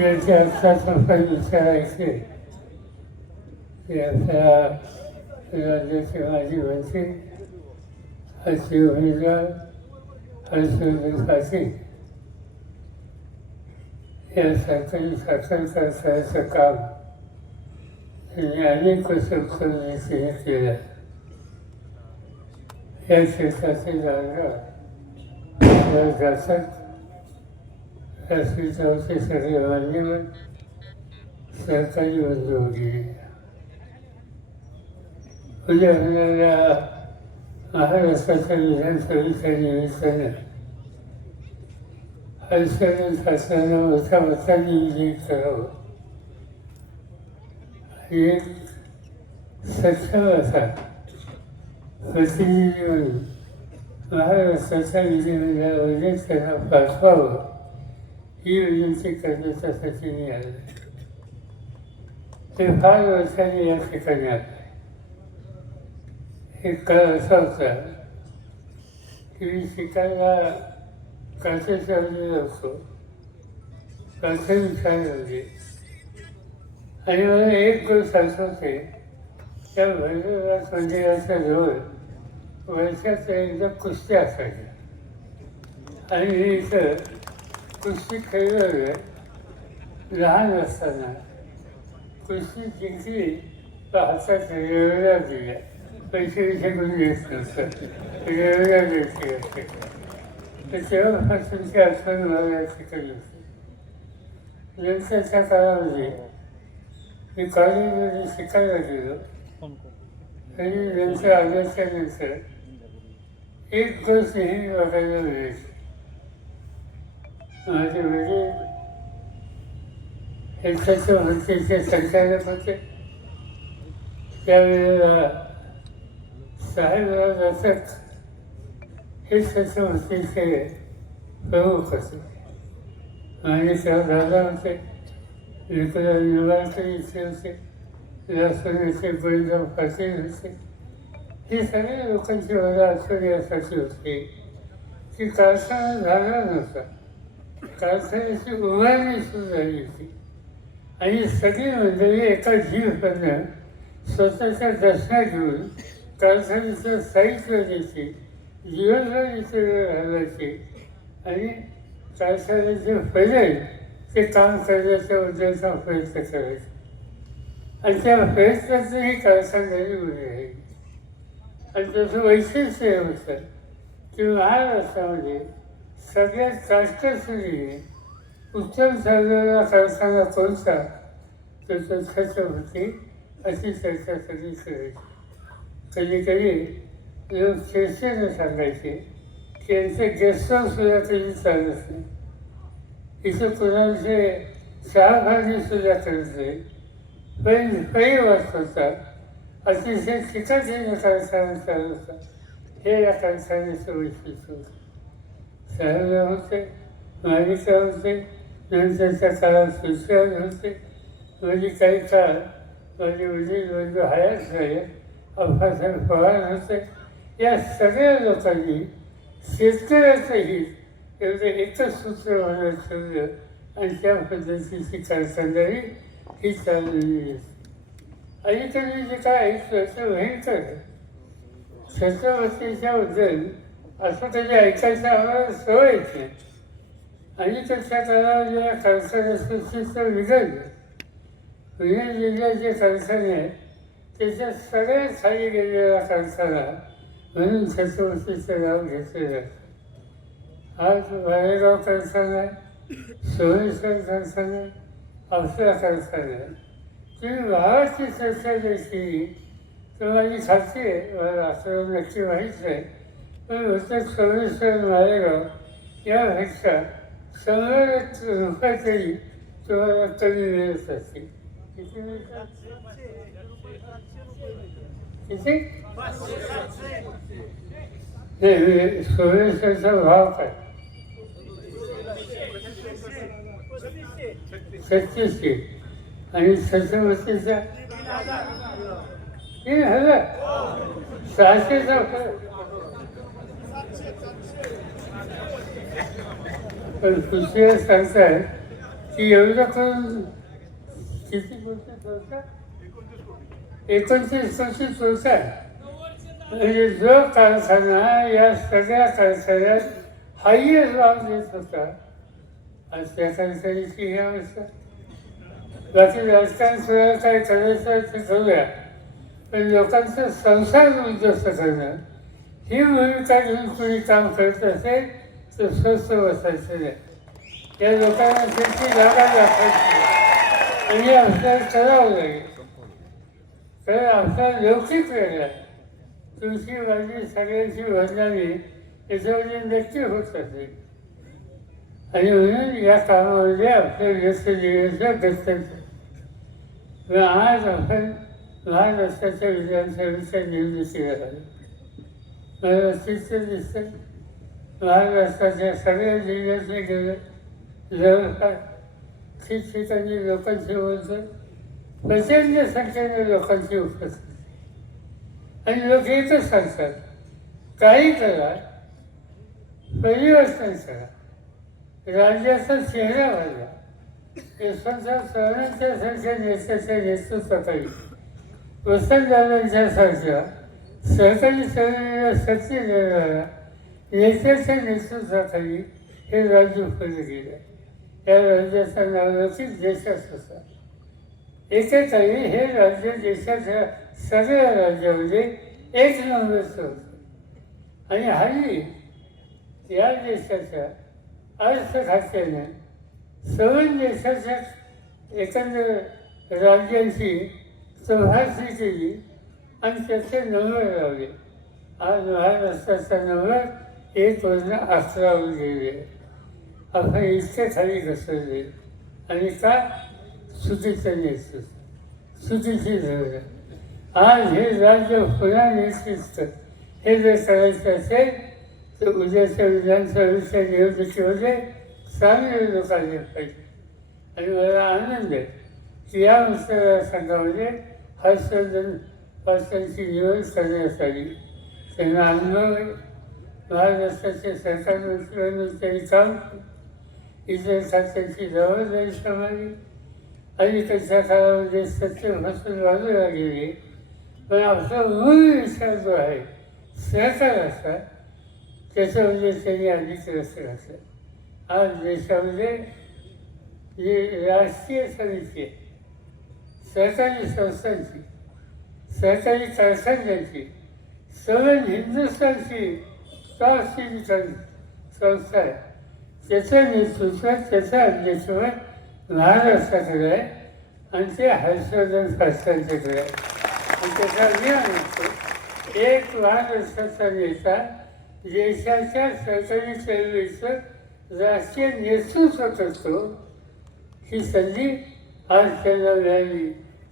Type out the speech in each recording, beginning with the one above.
याची आता आपण विचारायचे की आपल्या राज्याचे माजी मंत्री अशी उमेदवार हर्षवर्धन पाटील या सरकारी शासन करण्याचं काम. त्यांनी अनेक वर्ष उत्तरनीतीने केलं. या क्षेत्राचे जागा. जातात राष्ट्रीय सगळे मान्यवर सरकारी उद्योगी उद्या होणाऱ्या महाराष्ट्राच्या विधानसभेच्या निमित्तानं आयुष्याने शासनानं मोठ्या मताने विजयी करावं आणि एक सक्षम असा प्रतिनिधी म्हणून महाराष्ट्राच्या विधिमंडळामध्ये त्यांना पाठवावं ही विनंती करण्याच्यासाठी मी आले ते फार वर्षांनी या ठिकाणी आलं हे काळ असा होता की मी शिकायला काठेशावली जातो प्राथमिक शाळेमध्ये आणि मला एक गोष्ट आठवते. त्या भैरवनाथ मंदिराच्या जवळ वर्षात एकदा कुस्ती असायच्या आणि मी इथं कुस्ती खेळलं लहान असताना. कुस्ती जिंकली तर हातात रेवड्या दिल्या पैसे विषय करून घेत नसतात. रेवड्या द्यायची असते तर तेव्हापासून ती आठवण मला या ठिकाणी होती नंतरच्या काळामध्ये मी कॉलेजमध्ये शिकायला गेलो. आणि नंतर आल्याच्यानंतर एक गोष्ट नेहमी बघायला मिळायची माझे वडील एकाच्या भरतीचे संचालक होते त्यावेळेला साहेबराव दत्तक हे त्याच्या भरतीचे प्रमुख होते माणिकराव दादा होते विकला निवाळकर इथे होते राष्ट्रनेते बळीराम पाटील होते हे सगळे लोकांची मला आठवण यासाठी होते. की कारखाना झाला नव्हता. कारखान्याची उभारणी सुरू झाली होती आणि सगळी मंडळी एका जीवपणं स्वतःच्या दर्शनात घेऊन कारखान्याचं साहित्य द्यायची जीवनभर इतर घालायचे आणि कारखान्याचे फैलेल ते काम करण्याच्या उद्याचा प्रयत्न करायचे आणि त्या प्रयत्नातही कारखानदारी उभी आहे आणि त्याचं वैशिष्ट्य होतं की महाराष्ट्रामध्ये सगळ्यात काष्टसुरीने उत्तम झालेला कारखाना कोणता त्याचं तो छत्रपती अशी चर्चा कधी करायची कधी कधी लोक चर्चेनं सांगायचे की यांचं गेस्ट हाऊससुद्धा कधी चालत नाही इथं कुणाचे सहभागीसुद्धा करत नाही पण काही वाट अतिशय चिकाटीनं कारखाना चालत होता हे या कारखान्याचं वैशिष्ट्य होतं. साहेबराव होते मालिकराव होते नंतरच्या काळात सुशराज होते म्हणजे काही काळ माझे वडील बंधू हयात झाले अप्पासाहेब पवार होते या सगळ्या लोकांनी शेतकऱ्याचं हित एवढं एकच सूत्र मनात ठेवलं आणि त्या पद्धतीची कारखानदारी ही चाललेली आहे आणि त्यांनी जे काय ऐकलं ते भयंकर आहे. असं त्याची ऐकायचा सवय येते आणि त्याच्या त्याला या कारखान्याचं चित्र बिघडलं पुणे जिल्ह्याचे कारखाने आहेत त्याच्या सगळ्यात खाली गेलेल्या कारखाना म्हणून छत्रपतीचं नाव घेतलं जातं आज मालेगाव कारखाना आहे सोमेश्वर कारखाना आहे आपला कारखाना आहे. तुम्ही भावाची चर्चा जर केली तर माझी खात्री आहे मला असं नक्की माहीत नाही पण बहुतेक सोमेश्वर मालेगाव यापेक्षा शंभर तरी तुम्हाला कमी मिळत किती नाही सोमेश्वरचा भाव काय छत्तीसशे आणि छत्रपतीचा तीन हजार. सहाशेचा फरक पण दुसऱ्या सांगताय की एवढं करून किती कोटी संस्था? एकोणतीस कोटी संस्था म्हणजे जो कारखाना या सगळ्या कारखान्यात हायस्ट लाभ देत होता आज त्या कारखान्याची ही अवस्था. बाकी राजकारण सुद्धा काय करायचं ते करूया. पण लोकांचा संसार उद्ध्वस्त करणं ही भूमिका घेऊन कोणी काम करत असेल तर स्वस्त बसायचं नाही. या लोकांना त्यांची जागा दाखवायची आणि आपल्याला करावं लागेल. तर आपला लौकिक वेगळा तुळशी भाजी सगळ्यांची भरणारी याच्यामध्ये नक्की होत असेल. आणि म्हणून या कामामध्ये आपलं व्यस्त जीवनाचं कर्तव्य आज आपण महाराष्ट्राच्या विधानसभेच्या निवडणुकीला आलो. व्यवस्थित चित्र दिसतं महाराष्ट्राच्या सगळ्या जिल्ह्यातले गेले जवळपास ठिकठिकाणी लोकांशी बोलतो प्रचंड संख्येने लोकांची उपस्थिती आणि लोक येतच सांगतात काही करा परिवर्तन करा राज्याचा चेहरा बदला यशवंतराव चव्हाणांच्या सारख्या नेत्याच्या नेतृत्वाखाली वसंतदादांच्या सारख्या सहकारी चळवळीला शक्ती नेत्याच्या नेतृत्वाखाली हे राज्य उभं गेलं या राज्याचा नाव लौकिक देशात होता एकेकाळी हे राज्य देशाच्या सगळ्या राज्यामध्ये एक नंबरचं होतं आणि हल्ली या देशाच्या अर्थ खात्याने सर्व देशाच्या एकंदर राज्यांची चौहासी केली आणि त्याचे नंबर लावले. आज महाराष्ट्राचा नंबर एक वर्ण आसरावून गेले आपण इतके खाली घसरले. आणि का? सुटीचं नेतृत्व. सुटीची धोरण आज हे राज्य पुन्हा नेतृत्व. हे जर करायचं असेल तर उद्याच्या विधानसभेच्या निवडणुकीमध्ये चांगले लोक आले पाहिजे. आणि मला आनंद आहे की या मतदारसंघामध्ये हर्षवर्धन पाटलांची निवड करण्यात आली त्यांना अनुभव आहे महाराष्ट्राचे सरकार मंत्री म्हणून त्यांनी काम केलं. इतर खात्यांची जबाबदारी सांभाळली अलीकडच्या काळामध्ये सत्य भाषण बाजूला गेले पण आपला मूळ विचार जो आहे सहकाराचा त्याच्यामध्ये त्यांनी अधिक रस घातला. आज देशामध्ये जे राष्ट्रीय समिती आहे सहकारी संस्थांची सहकारी कारखान्यांची सगळं हिंदुस्थानची शास्त्रीय संस्था आहे त्याचं नेतृत्व त्याचं अध्यक्षपद महाराष्ट्राकडे आहे आणि ते हर्षवर्धन शास्त्रांच्याकडे आहे आणि त्याचा अभिमान असतो एक महाराष्ट्राचा नेता देशाच्या सरकारी चळवळीचं राष्ट्रीय नेतृत्व करतो ही संधी आज त्यांना मिळाली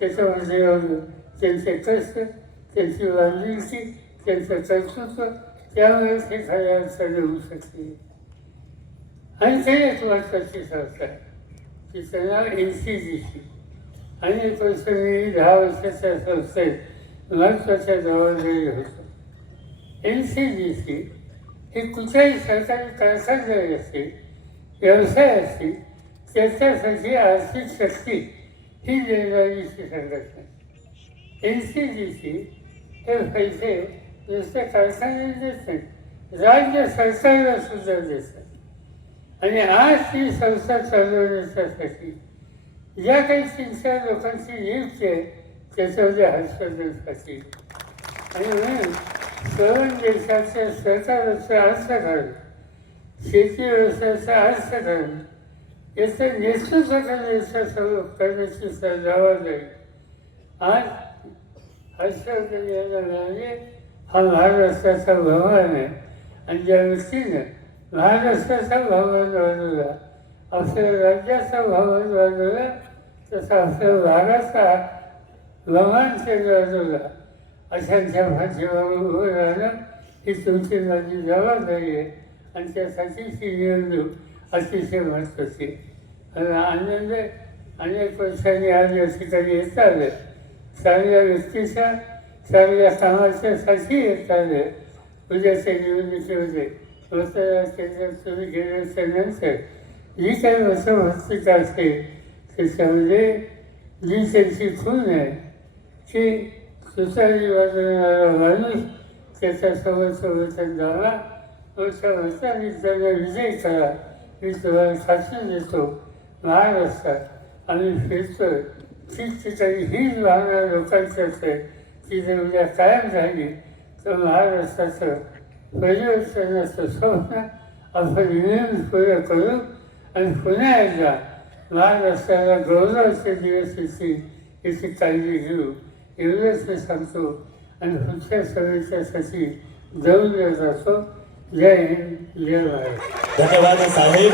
त्याच्यामध्ये त्यांचे कष्ट त्यांची बांधिलकी त्यांचं कर्तृत्व त्यामुळे ते खऱ्या अर्थाने होऊ शकते आणि ते एक महत्वाची संस्था आहे तिचं नाव एन सी जी सी आणि वर्ष मी दहा वर्षाच्या संस्थेत महत्त्वाच्या जबाबदारी होतो एन सी जी सी ही कुठल्याही सरकारी कारखानदारी असतील व्यवसाय असतील त्याच्यासाठी आर्थिक शक्ती ही देणारीची संघटना एन सी जी सी हे पैसे नुसते कारखाने देत नाहीत राज्य सरकारला सुद्धा देतात आणि आज ती संस्था चालवण्यासाठी ज्या काही तीन चार लोकांची नियुक्ती आहे त्याच्यामध्ये हर्षवर्धन पाटील आणि म्हणून सर्व देशाच्या सरकारचं अर्थकारण शेती व्यवसायाचं अर्थकारण याचं नेतृत्व करण्याचा सर्व करण्याची जबाबदारी आज हर्षवर्धन यांना मिळाली हा महाराष्ट्राचा भगवान आहे आणि ज्या व्यक्तीनं महाराष्ट्राचा भगवान वाढवला आपल्या राज्याचा भगवान वाढवला तसा आपल्या भागाचा भगवान वाढवला अशांच्या भाषेवर उभं राहणं ही तुमची माझी जबाबदारी आहे. आणि त्यासाठी ही निवडणूक अतिशय महत्त्वाची आणि आनंद अनेक वर्षांनी आज या ठिकाणी येत आलं. चांगल्या व्यक्तीच्या चांगल्या कामाच्यासाठी येत उद्याच्या निवडणुकीमध्ये मतदार केंद्रात तुम्ही गेल्याच्यानंतर जी काही वस्तुस्थिती असते त्याच्यामध्ये जी त्यांची खून आहे. की सुसारी वाजवणारा माणूस त्याच्यासोबत सोबत जावा. व सर्वस्तांनी त्यांना विजय करा. मी तुम्हाला खात्री देतो. महाराष्ट्रात आम्ही फिरतोय. ठिकठिकाणी हीच भावना लोकांची आहे की जर उद्या कायम झाली तर महाराष्ट्राचं परिवर्तनाचं स्वप्न आपण नियम पूर्ण करू आणि पुन्हा एकदा महाराष्ट्राला गौरवाचे दिवस येतील याची काळजी घेऊ. एवढंच मी सांगतो आणि पुढच्या सभेच्यासाठी जाऊन जातो जय हिंद जय महाराष्ट्र धन्यवाद साहेब.